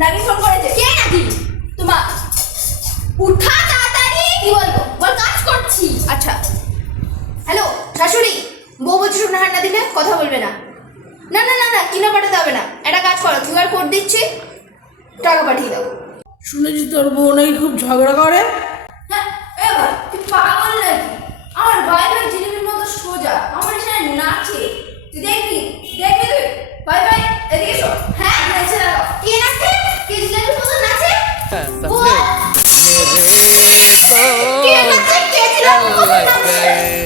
নাকি ফোন করেছে? কে নাকি? তোমার উঠা তাড়াতাড়ি। কি বলবো বল, কাজ করছি। আচ্ছা হ্যালো শাশুড়ি, বউ বলছি শুনে হার না দিলে কথা বলবে না। না না না না, কিনা পাঠাতে হবে না, একটা কাজ করো, কিউআর কোড দিচ্ছি, টাকা পাঠিয়ে দাও। শুনেছি তোর বউ নাকি খুব ঝগড়া করে। হ্যাঁ এবার তুই পাগল নাকি? আমার ভাই ভাই জিলিপির মতো সোজা, আমার এখানে নাচে, তুই দেখবি দেখবি তুই। ভাই ভাই এদিকে এসো। হ্যাঁ নাচে লাগাও। কে নাচে? কে জিলিপির মতো নাচে? समझे मेरे तो কে নাচে? কে জিলিপির মতো নাচে?